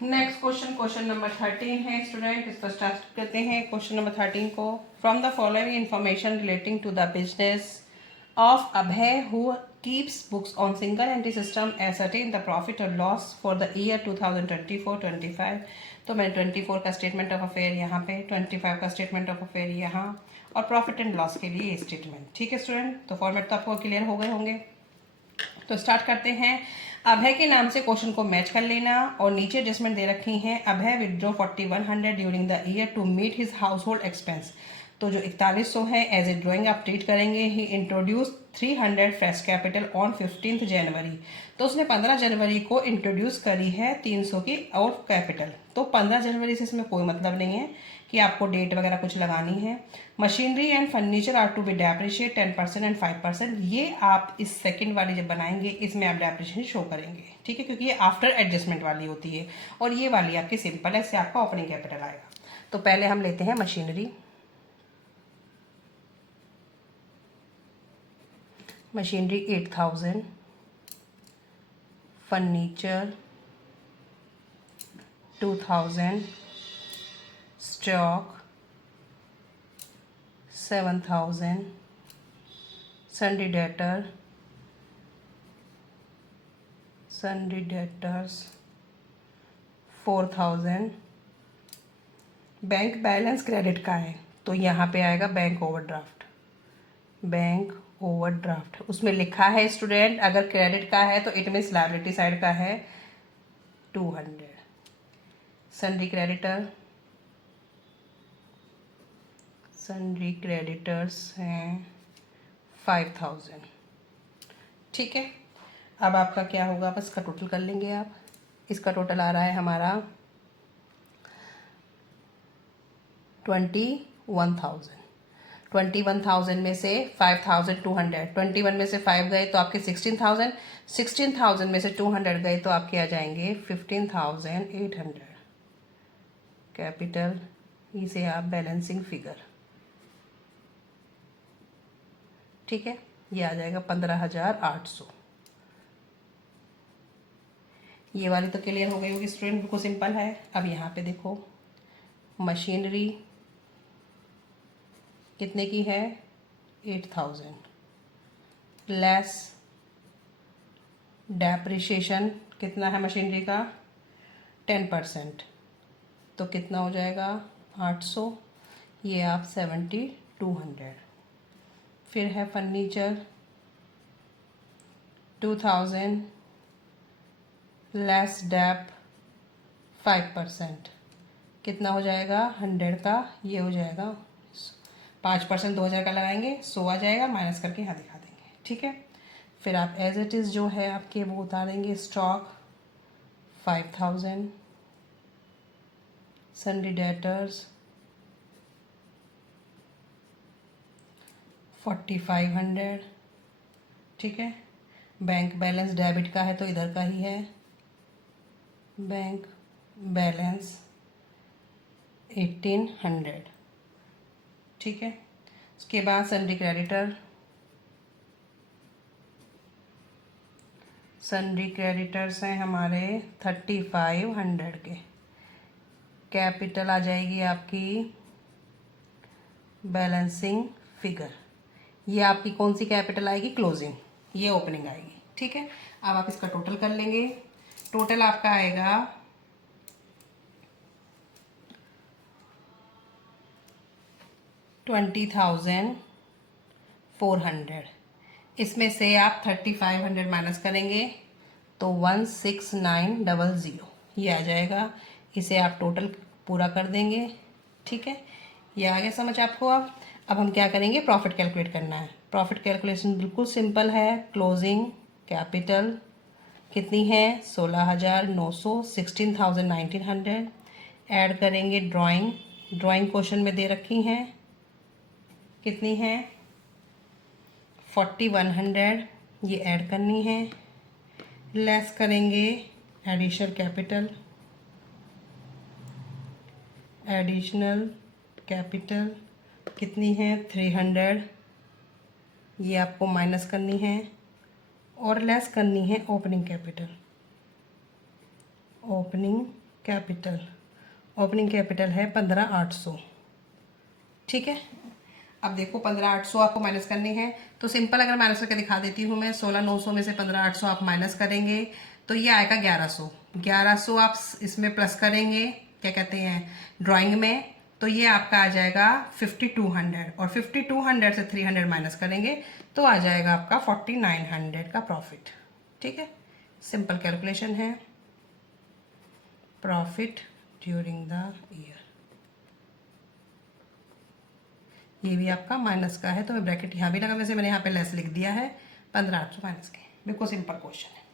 Next question number 13 है student. इस पर स्टार्ट करते हैं क्वेश्चन नंबर 13 को। From the following information relating to the business of Abhay, who keeps books on single entry system, ascertain the profit or loss for the year 2024-25। तो मैंने 24 का statement of affair यहाँ पे, 25 का statement of affair यहाँ, और profit and loss के लिए स्टेटमेंट। ठीक है स्टूडेंट, तो फॉर्मेट तो आपको क्लियर हो गए होंगे। तो स्टार्ट करते हैं। अभय के नाम से क्वेश्चन को मैच कर लेना, और नीचे एडजस्टमेंट दे रखी हैं। Abhay withdraw 4100 during the year to meet his हाउस होल्ड एक्सपेंस। तो जो 4100 है एज ए ड्राइंग आप ट्रीट करेंगे। He introduce 300 fresh capital on 15 January. तो उसने 15 जनवरी को इंट्रोड्यूस करी है 300 की और कैपिटल। तो 15 जनवरी से इसमें कोई मतलब नहीं है कि आपको डेट वगैरह कुछ लगानी है। Machinery and furniture are to be depreciate 10% and 5%। ये आप इस सेकंड वाली जब बनाएंगे इसमें आप डेप्रिशिएशन शो करेंगे। ठीक है, क्योंकि ये आफ्टर एडजस्टमेंट वाली होती है, और ये वाली आपकी सिंपल है, इससे आपका ओपनिंग कैपिटल आएगा। तो पहले हम लेते हैं machinery. Machinery 8000, furniture 2000, stock 7000, सन्डी debtors 4000। Bank balance credit का है तो यहाँ पे आएगा बैंक ओवरड्राफ्ट। उसमें लिखा है स्टूडेंट, अगर क्रेडिट का है तो इट मीन्स लायबिलिटी साइड का है 200। सन्डी क्रेडिटर्स हैं 5000। ठीक है, अब आपका क्या होगा, बस इसका टोटल कर लेंगे आप। इसका टोटल आ रहा है हमारा 21,000। 21,000 में से 5,200, 21 में से 5 गए तो आपके 16,000, 16,000 में से 200 गए तो आपके आ जाएंगे 15,800 कैपिटल। इसे आप बैलेंसिंग फिगर, ठीक है, ये आ जाएगा 15,800। ये वाली तो क्लियर हो गई होगी स्टूडेंट, बिल्कुल सिंपल है। अब यहाँ पे देखो, मशीनरी कितने की है 8000, लेस डेप्रिशिएशन कितना है मशीनरी का 10%, तो कितना हो जाएगा 800। ये आप 7200। फिर है फर्नीचर 2000, लेस डेप 5%, कितना हो जाएगा 100 का, ये हो जाएगा 5%, 2000 का लगाएंगे 100 आ जाएगा, माइनस करके यहाँ दिखा देंगे। ठीक है, फिर आप एज इट इज़ जो है आपके वो उतारेंगे। Stock 5000, sundry debtors 4500। ठीक है, बैंक बैलेंस डेबिट का है तो इधर का ही है, बैंक बैलेंस 1800। ठीक है, उसके बाद सन्डी क्रेडिटर्स हैं हमारे 3500 के। कैपिटल आ जाएगी आपकी बैलेंसिंग फिगर। ये आपकी कौन सी कैपिटल आएगी, क्लोजिंग, ये ओपनिंग आएगी। ठीक है, अब आप इसका टोटल कर लेंगे। टोटल आपका आएगा 20,400। इसमें से आप 3500 माइनस करेंगे तो 16900 ये आ जाएगा। इसे आप टोटल पूरा कर देंगे। ठीक है, ये आ गया समझ आपको। अब हम क्या करेंगे, प्रॉफिट कैलकुलेट करना है। प्रॉफिट कैलकुलेशन बिल्कुल सिंपल है। क्लोजिंग कैपिटल कितनी है 16,900, 16,1900 ऐड करेंगे। ड्राइंग क्वेश्चन में दे रखी हैं, कितनी है 4100, ये ऐड करनी है। लेस करेंगे एडिशनल कैपिटल कितनी है 300, ये आपको माइनस करनी है, और लेस करनी है ओपनिंग कैपिटल, ओपनिंग कैपिटल है 15,800, ठीक है। अब देखो 15,800 आपको माइनस करनी है, तो सिंपल अगर माइनस करके दिखा देती हूँ मैं। 16,900 में से 15,800 आप माइनस करेंगे तो ये आएगा 1100। 1100 आप इसमें प्लस करेंगे, क्या कहते हैं, ड्राइंग में, तो ये आपका आ जाएगा 5200, और 5200 से 300 माइनस करेंगे तो आ जाएगा आपका 4900 का प्रॉफिट, ठीक है। सिंपल कैलकुलेशन है, प्रॉफिट ड्यूरिंग द ईयर। ये भी आपका माइनस का है, तो मैं ब्रैकेट यहाँ भी लगा, वैसे मैंने यहाँ पे लेस लिख दिया है 15,800 माइनस के, बिल्कुल सिंपल क्वेश्चन है।